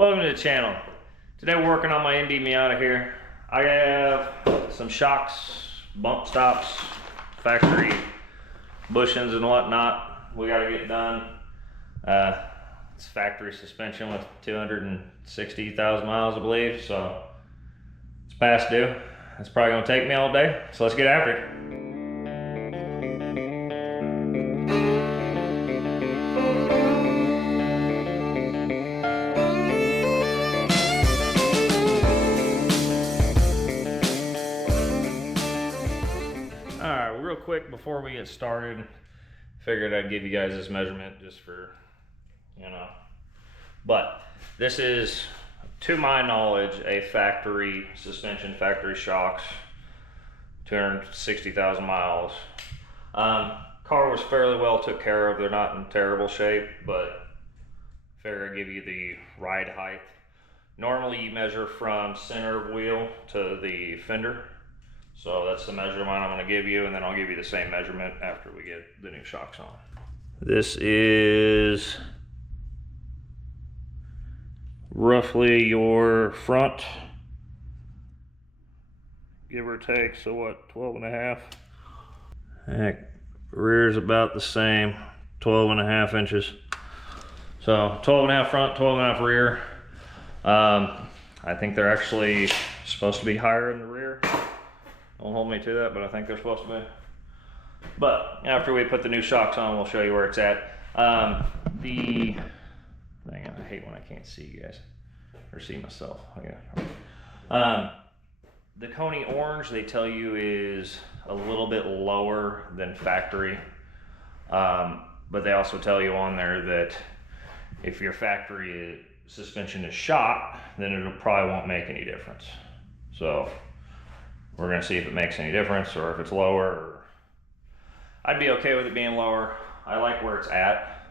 Welcome to the channel. Today we're working on my ND Miata here. I have some shocks, bump stops, factory bushings and whatnot we gotta get done. It's factory suspension with 260,000 miles, I believe, so it's past due. It's probably gonna take me all day, so let's get after it. Real quick before we get started, figured I'd give you guys this measurement just for, but this is, to my knowledge, a factory suspension, factory shocks, 260,000 miles. Car was fairly well took care of. They're not in terrible shape, but figure I'd give you the ride height. Normally you measure from center of wheel to the fender. So that's the measurement I'm going to give you, and then I'll give you the same measurement after we get the new shocks on. This is roughly your front, give or take, so what, 12 and a half? Heck, rear is about the same, 12 and a half inches. So 12 and a half front, 12 and a half rear. I think they're actually supposed to be higher in the rear. Don't hold me to that, but I think they're supposed to be. But after we put the new shocks on, we'll show you where it's at. I hate when I can't see you guys, or see myself. The Koni orange, they tell you, is a little bit lower than factory. But they also tell you on there that if your factory suspension is shot, then it probably won't make any difference. So we're gonna see if it makes any difference or if it's lower. I'd be okay with it being lower. I like where it's at.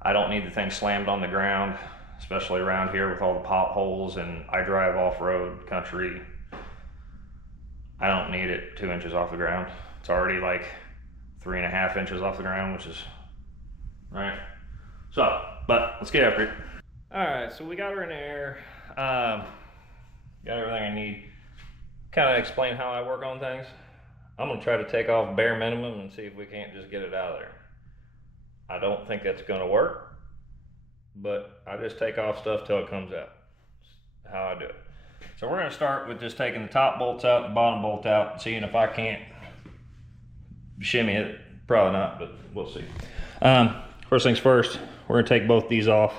I don't need the thing slammed on the ground, especially around here with all the potholes, and I drive off-road country. I don't need it 2 inches off the ground. It's already like 3.5 inches off the ground, which is, right? So, but let's get after it. All right, so we got her in the air. Got everything I need. Kind of explain how I work on things. I'm gonna try to take off bare minimum and see if we can't just get it out of there. I don't think that's gonna work, but I just take off stuff till it comes out. That's how I do it. So we're gonna start with just taking the top bolts out, the bottom bolt out, and seeing if I can't shimmy it. Probably not, but we'll see. First things first, we're gonna take both these off.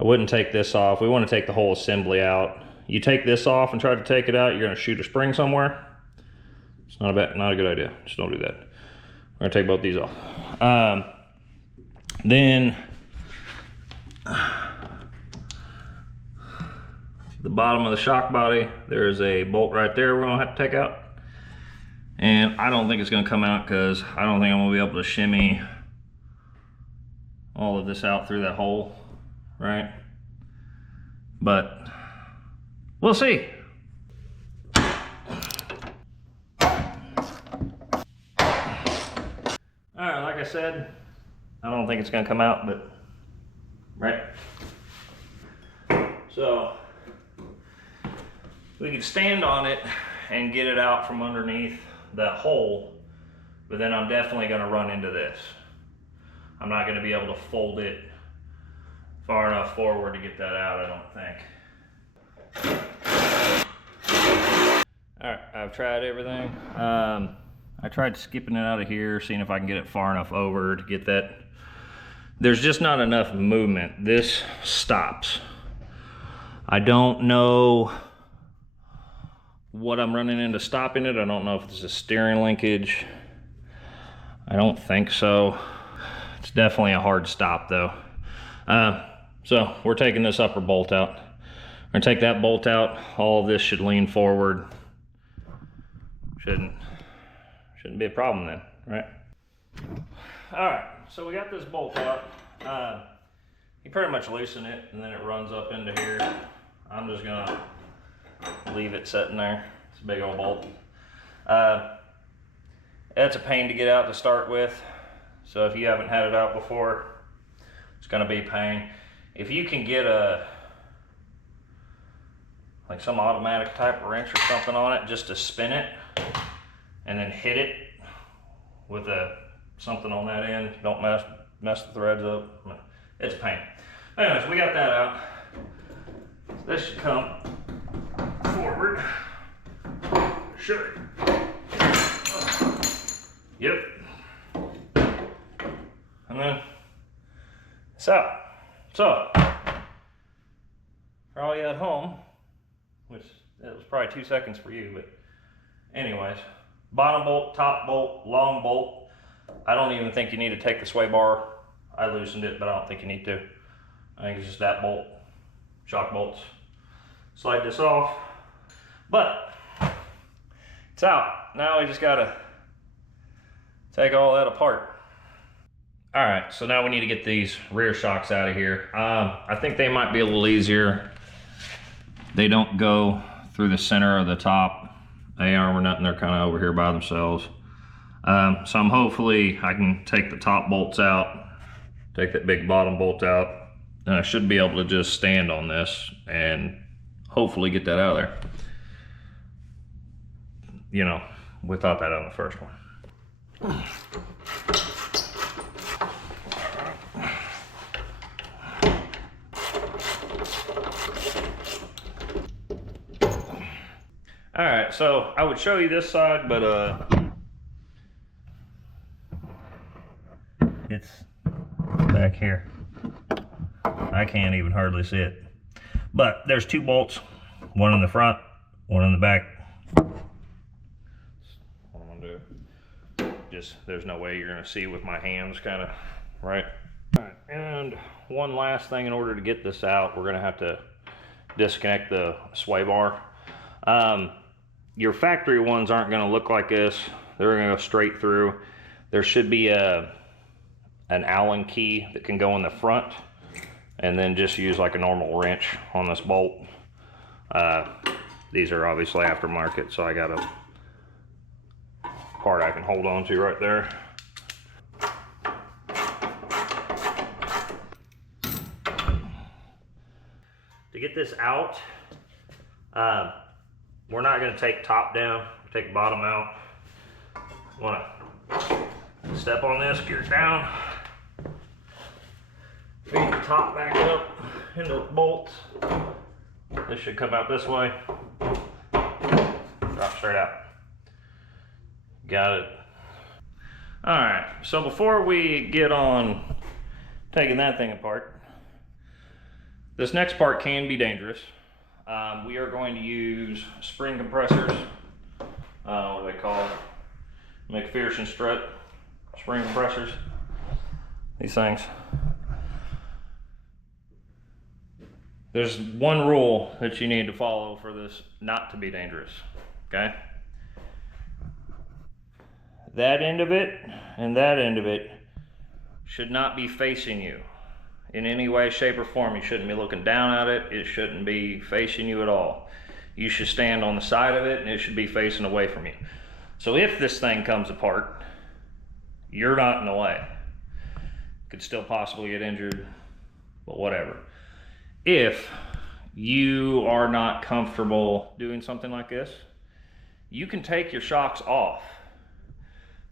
I wouldn't take this off. We wanna take the whole assembly out. You take this off and try to take it out, you're gonna shoot a spring somewhere. It's not a good idea. Just don't do that. We're gonna take both these off. Then the bottom of the shock body, there's a bolt right there we're gonna have to take out. And I don't think it's gonna come out because I don't think I'm gonna be able to shimmy all of this out through that hole, right? But we'll see. All right, like I said, I don't think it's gonna come out, but, right? So, we could stand on it and get it out from underneath that hole, but then I'm definitely gonna run into this. I'm not gonna be able to fold it far enough forward to get that out, I don't think. All right, I've tried everything. I tried skipping it out of here, seeing if I can get it far enough over to get that. There's just not enough movement. This stops. I don't know what I'm running into stopping it. I don't know if this is steering linkage. I don't think so. It's definitely a hard stop though. So we're taking this upper bolt out. We're gonna take that bolt out. All of this should lean forward. Shouldn't be a problem then, right? All right, so we got this bolt out. You pretty much loosen it and then it runs up into here. I'm just gonna leave it sitting there. It's a big old bolt. That's a pain to get out to start with. So if you haven't had it out before, it's gonna be a pain. If you can get a like some automatic type of wrench or something on it, just to spin it and then hit it with something on that end. Don't mess the threads up. It's a pain. Anyways, we got that out. This should come forward. Sure. Yep. And then it's out. So, for all you at home, which it was probably 2 seconds for you, but anyways, bottom bolt, top bolt, long bolt. I don't even think you need to take the sway bar. I loosened it, but I don't think you need to. I think it's just that bolt, shock bolts. Slide this off, but it's out. Now we just gotta take all that apart. All right, so now we need to get these rear shocks out of here. I think they might be a little easier. They don't go through the center of the top. They aren't or nothing, they're kind of over here by themselves. So hopefully I can take the top bolts out, take that big bottom bolt out, and I should be able to just stand on this and hopefully get that out of there. You know, without that on the first one. All right, so I would show you this side, but it's back here. I can't even hardly see it. But there's 2 bolts, one in the front, one in the back. What I'm gonna do, just there's no way you're gonna see with my hands, kind of, right? All right, and one last thing, in order to get this out, we're gonna have to disconnect the sway bar. Your factory ones aren't gonna look like this. They're gonna go straight through. There should be an Allen key that can go in the front, and then just use like a normal wrench on this bolt. These are obviously aftermarket, so I got a part I can hold on to right there. To get this out, we're not going to take top down, we'll take bottom out. Want to step on this, gear down, feed the top back up into the bolts. This should come out this way, drop straight out. Got it. All right, so before we get on taking that thing apart, this next part can be dangerous. We are going to use spring compressors, what are they called? McPherson strut spring compressors, these things. There's one rule that you need to follow for this not to be dangerous, okay? That end of it and that end of it should not be facing you in any way, shape, or form. You shouldn't be looking down at it. It shouldn't be facing you at all. You should stand on the side of it and it should be facing away from you. So if this thing comes apart, you're not in the way. Could still possibly get injured, but whatever. If you are not comfortable doing something like this, you can take your shocks off.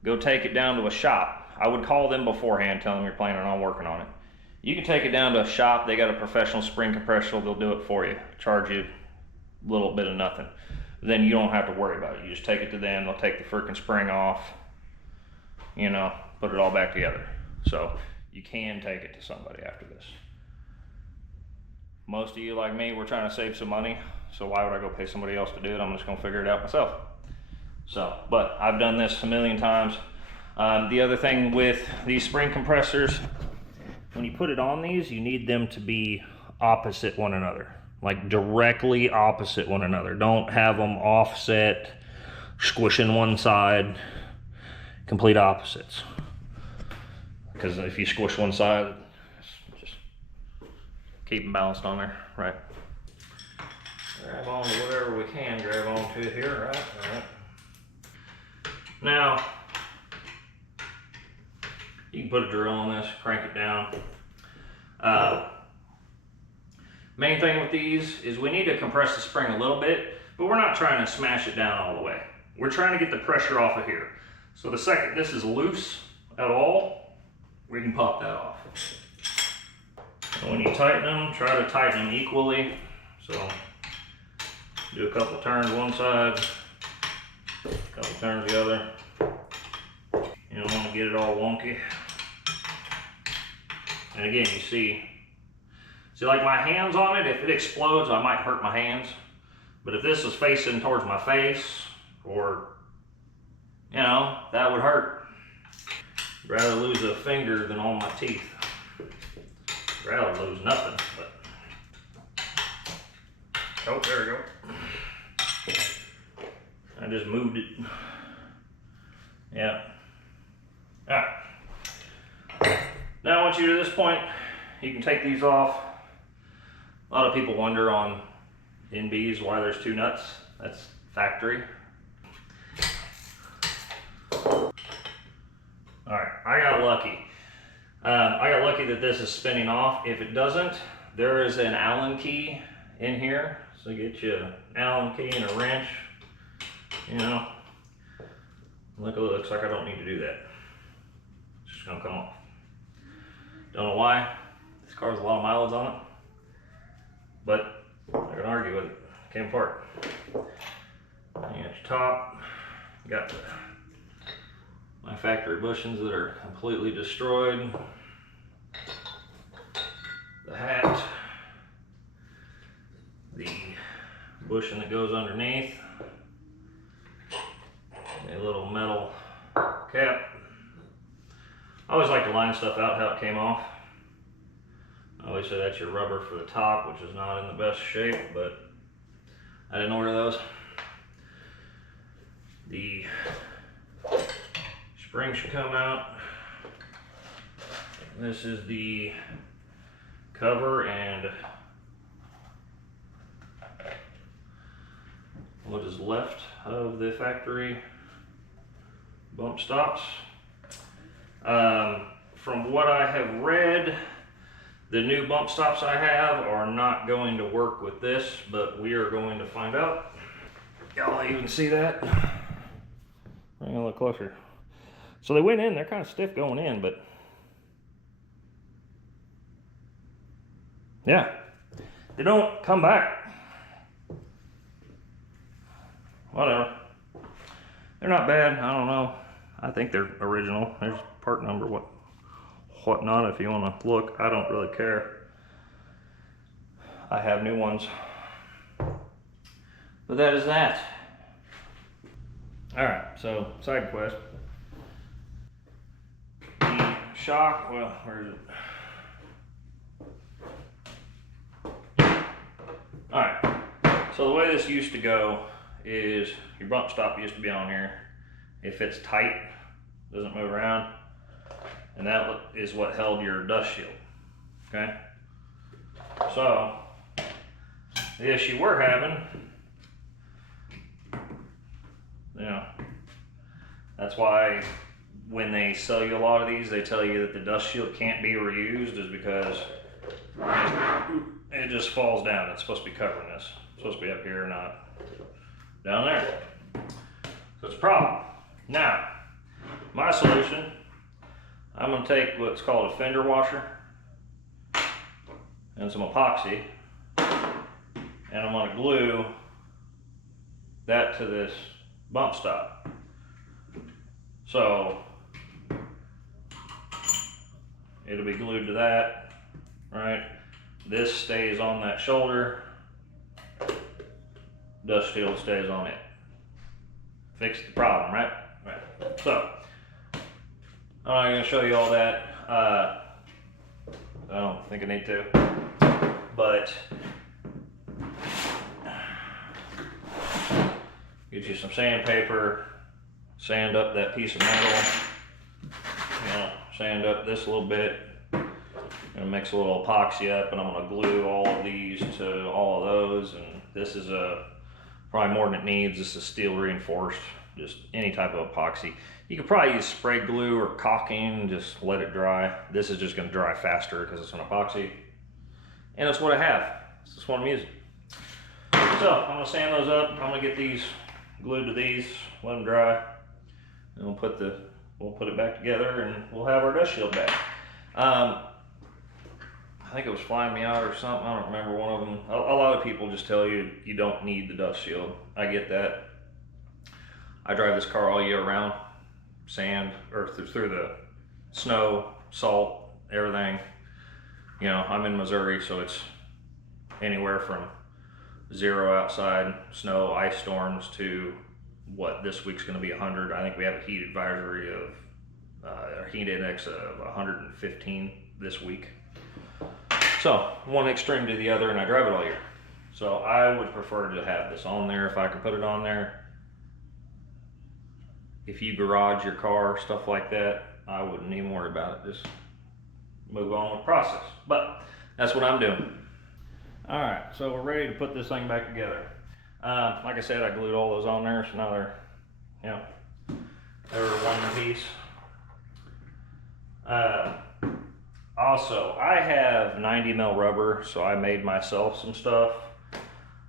Go take it down to a shop. I would call them beforehand, tell them you're planning on working on it. You can take it down to a shop. They got a professional spring compressor. They'll do it for you. Charge you a little bit of nothing. Then you don't have to worry about it. You just take it to them. They'll take the freaking spring off, you know, put it all back together. So you can take it to somebody after this. Most of you, like me, we're trying to save some money. So why would I go pay somebody else to do it? I'm just going to figure it out myself. So, but I've done this a million times. The other thing with these spring compressors, when you put it on these, you need them to be opposite one another, like directly opposite one another. Don't have them offset, squishing one side, complete opposites. Because if you squish one side, just keep them balanced on there, right? Grab on to whatever we can grab onto here, right? All right. Now, you can put a drill on this, crank it down. Main thing with these is we need to compress the spring a little bit, but we're not trying to smash it down all the way. We're trying to get the pressure off of here. So the second this is loose at all, we can pop that off. And when you tighten them, try to tighten them equally. So do a couple turns one side, a couple turns the other. You don't want to get it all wonky. And again, you see like my hands on it, if it explodes, I might hurt my hands. But if this is facing towards my face, or, you know, that would hurt. I'd rather lose a finger than all my teeth. I'd rather lose nothing, but. Oh, there we go. I just moved it. Yeah. All right. Now once you're to this point, you can take these off. A lot of people wonder on NBs why there's two nuts. That's factory. All right, I got lucky. I got lucky that this is spinning off. If it doesn't, there is an Allen key in here. So get you an Allen key and a wrench. You know, look, it looks like I don't need to do that. It's just gonna come off. Don't know why. This car has a lot of mileage on it, but I can argue with it. Came apart. You got your top. You got my factory bushings that are completely destroyed. The hat. The bushing that goes underneath. A little metal cap. I always like to line stuff out how it came off. I always say that's your rubber for the top, which is not in the best shape, but I didn't order those. The spring should come out. This is the cover and what is left of the factory bump stops. From what I have read, the new bump stops I have are not going to work with this, but we are going to find out. Y'all even see that? Bring it a little closer. So they went in, they're kind of stiff going in, but yeah, they don't come back. Whatever. They're not bad, I don't know. I think they're original. There's part number, whatnot if you want to look. I don't really care. I have new ones. But that is that. Alright, so side quest. The shock, well, where is it? Alright, so the way this used to go is your bump stop used to be on here. It fits tight, doesn't move around, and that is what held your dust shield, okay? So, the issue we're having, you know, that's why when they sell you a lot of these, they tell you that the dust shield can't be reused, is because it just falls down. It's supposed to be covering this. It's supposed to be up here, not down there. So it's a problem. Now, my solution, I'm going to take what's called a fender washer and some epoxy, and I'm going to glue that to this bump stop. So it'll be glued to that, right? This stays on that shoulder, dust shield stays on it. Fix the problem, right? Right. So I'm not going to show you all that. I don't think I need to, but get you some sandpaper, sand up that piece of metal, you know, sand up this a little bit, and mix a little epoxy up, and I'm going to glue all of these to all of those. And this is probably more than it needs. This is steel reinforced, just any type of epoxy. You could probably use spray glue or caulking, just let it dry. This is just going to dry faster because it's an epoxy, and that's what I have. This is what I'm using. So I'm gonna sand those up. I'm gonna get these glued to these, let them dry, and we'll put it back together, and we'll have our dust shield back. I think it was Flying Miata or something. I don't remember one of them. A lot of people just tell you you don't need the dust shield. I get that. I drive this car all year round, sand or through the snow, salt, everything. You know, I'm in Missouri, so it's anywhere from 0 outside, snow, ice storms, to what this week's going to be 100. I think we have a heat advisory of a heat index of 115 this week. So one extreme to the other, and I drive it all year. So I would prefer to have this on there if I could put it on there. If you garage your car, stuff like that, I wouldn't even worry about it. Just move on with the process. But that's what I'm doing. All right, so we're ready to put this thing back together. Like I said, I glued all those on there, so now they're, you know, they're one piece. Also, I have 90 mil rubber, so I made myself some stuff.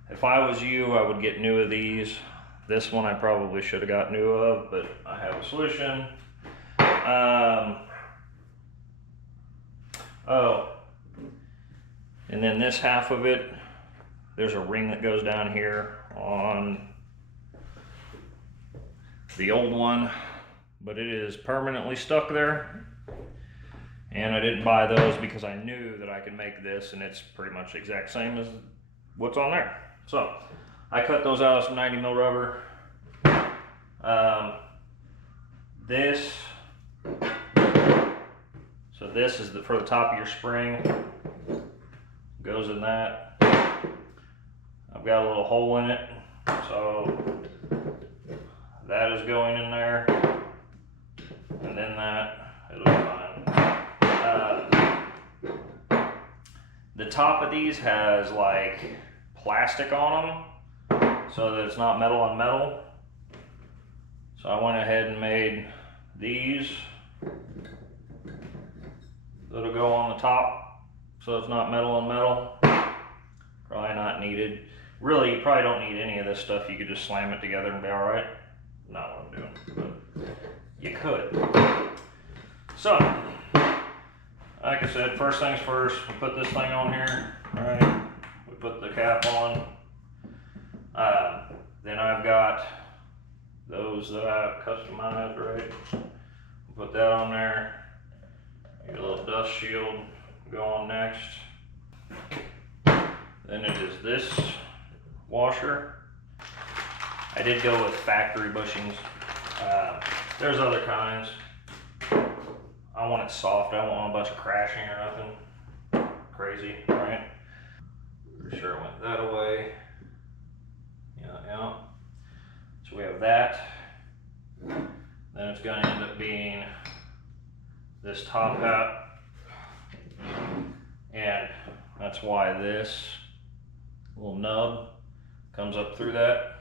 If I was you, I would get new of these. This one I probably should have got new of, but I have a solution. Oh, and then this half of it, there's a ring that goes down here on the old one, but it is permanently stuck there. And I didn't buy those because I knew that I could make this, and it's pretty much the exact same as what's on there. So I cut those out of some 90 mil rubber. So this is for the top of your spring. Goes in that. I've got a little hole in it, so that is going in there, and then that, it'll be fine. The top of these has like plastic on them, so that it's not metal on metal. So I went ahead and made these that'll go on the top, so it's not metal on metal. Probably not needed. Really, you probably don't need any of this stuff. You could just slam it together and be all right. Not what I'm doing, but you could. So, like I said, first things first, we put this thing on here, right? We put the cap on. Then I've got those that I've customized, right? Put that on there. Get a little dust shield go on next. Then it is this washer. I did go with factory bushings. There's other kinds. I want it soft. I don't want a bunch of crashing or nothing crazy, right? Pretty sure I went that away. Yeah. So we have that. Then it's going to end up being this top hat, and that's why this little nub comes up through that.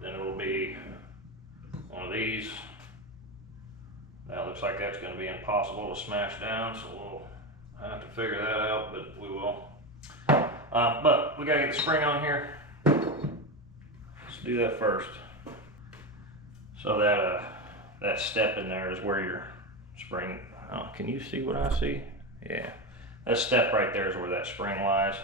Then it will be one of these. That looks like that's going to be impossible to smash down, so we'll have to figure that out, but we will. But we got to get the spring on here. Let's do that first. So that step in there is where your spring, oh, can you see what I see? Yeah, that step right there is where that spring lies.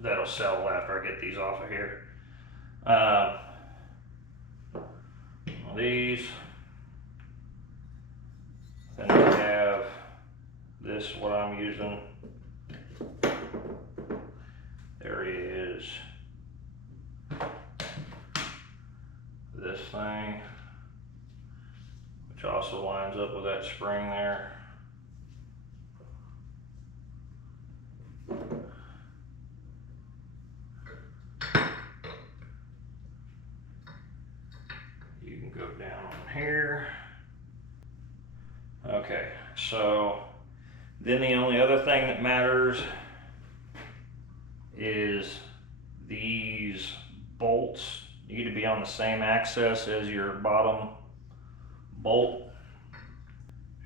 That'll settle after I get these off of here. These. Then we have this, what I'm using. There is this thing, which also lines up with that spring there. You can go down on here. Okay, so then the only other thing that matters is these bolts need to be on the same axis as your bottom bolt.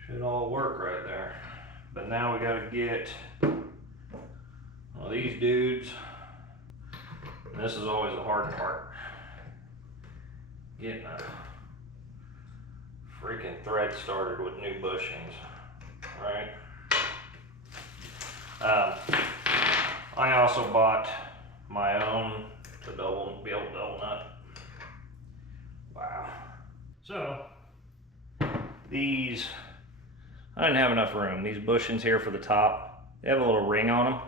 Should all work right there. But now we gotta get these dudes. And this is always the hard part. Getting a freaking thread started with new bushings, right? I also bought my own to be able to double nut. Wow. So these, I didn't have enough room. These bushings here for the top, they have a little ring on them.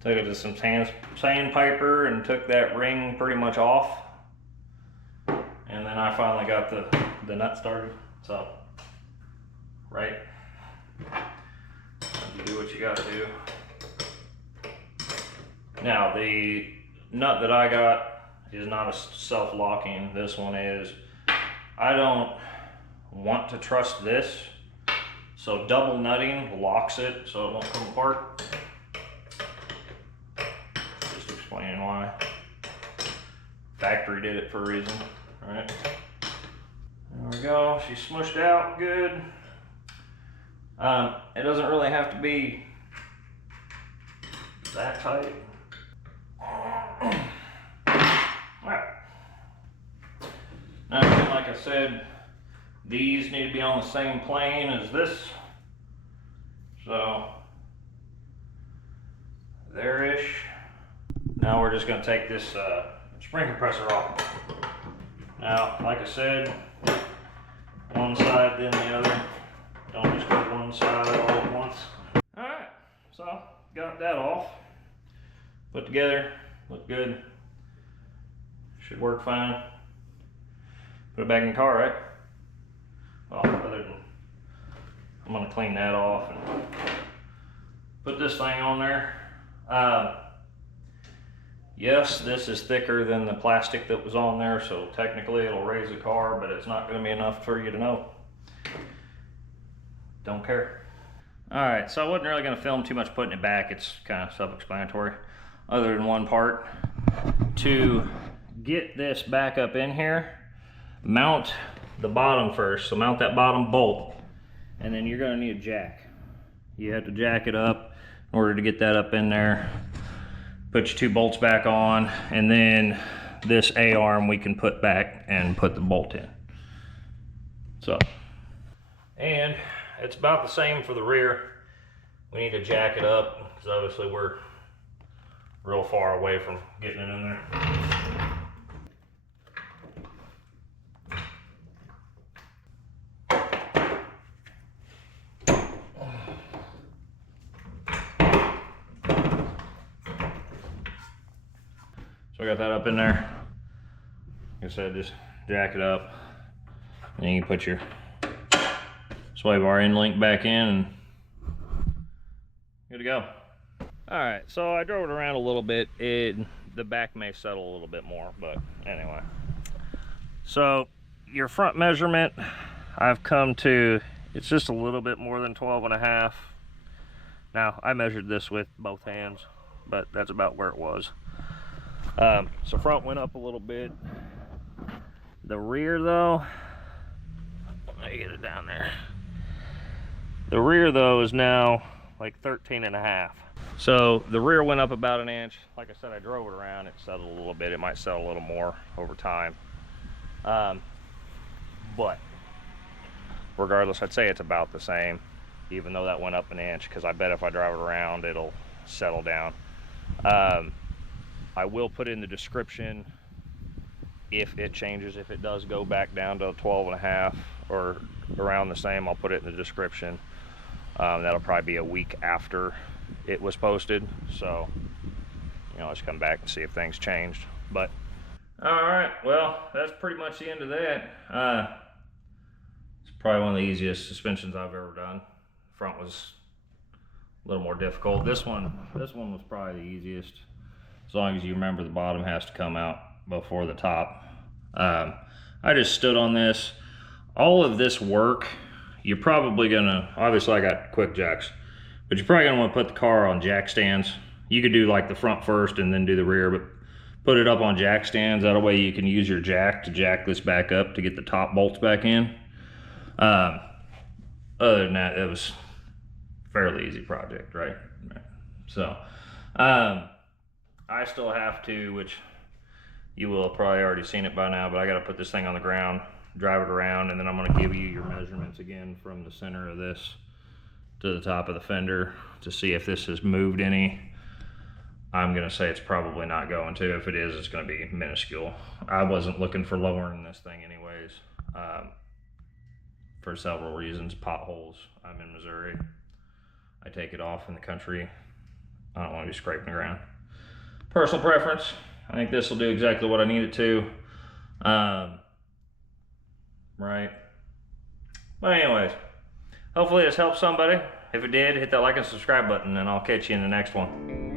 Took it to some sandpaper and took that ring pretty much off. And then I finally got the nut started. So, right? You do what you gotta do. Now, the nut that I got is not a self-locking. This one is. I don't want to trust this. So double nutting locks it so it won't come apart. Just explaining why. Factory did it for a reason, right? There we go, she's smushed out good. It doesn't really have to be that tight. Alright. Now again, like I said, these need to be on the same plane as this. So, there-ish. Now we're just going to take this spring compressor off. Now, like I said, one side then the other. Don't just go one side all at once. Alright, so got that off. Put together, look good. Should work fine. Put it back in the car, right? Well, other than I'm gonna clean that off and put this thing on there. Yes, this is thicker than the plastic that was on there, so technically it'll raise the car, but it's not gonna be enough for you to know. Don't care. All right, so I wasn't really gonna film too much putting it back. It's kind of self-explanatory, other than one part. To get this back up in here, mount the bottom first. So mount that bottom bolt, and then you're gonna need a jack. You have to jack it up in order to get that up in there. Put your two bolts back on, and then this A-arm we can put back and put the bolt in. So, and it's about the same for the rear. We need to jack it up because obviously we're real far away from getting it in there. So I got that up in there. Like I said, just jack it up, and then you can put your sway bar end link back in and good to go. All right, so I drove it around a little bit. The back may settle a little bit more, but anyway. So your front measurement, I've come to, it's just a little bit more than 12.5. Now, I measured this with both hands, but that's about where it was. So front went up a little bit. The rear though, let me get it down there. The rear though is now like 13.5. So the rear went up about an inch. Like I said, I drove it around, it settled a little bit. It might settle a little more over time. But regardless, I'd say it's about the same, even though that went up an inch, because I bet if I drive it around, it'll settle down. I will put in the description if it changes. If it does go back down to 12.5 or around the same, I'll put it in the description. That'll probably be a week after it was posted, so you know, let's come back and see if things changed. But all right, well, that's pretty much the end of that. It's probably one of the easiest suspensions I've ever done. Front was a little more difficult. This one was probably the easiest, as long as you remember the bottom has to come out before the top. I just stood on this. All of this work, you're probably gonna, obviously I got quick jacks, but you're probably gonna want to put the car on jack stands. You could do like the front first and then do the rear, but put it up on jack stands. That way you can use your jack to jack this back up to get the top bolts back in. Other than that, it was a fairly easy project, right? So, I still have to, which you will have probably already seen it by now, but I got to put this thing on the ground, drive it around, and then I'm going to give you your measurements again from the center of this to the top of the fender to see if this has moved any. I'm going to say it's probably not going to. If it is, it's going to be minuscule. I wasn't looking for lowering this thing anyways, for several reasons. Potholes. I'm in Missouri. I take it off in the country. I don't want to be scraping the ground. Personal preference. I think this will do exactly what I need it to. Right. But anyways, hopefully this helps somebody. If it did, hit that like and subscribe button, and I'll catch you in the next one.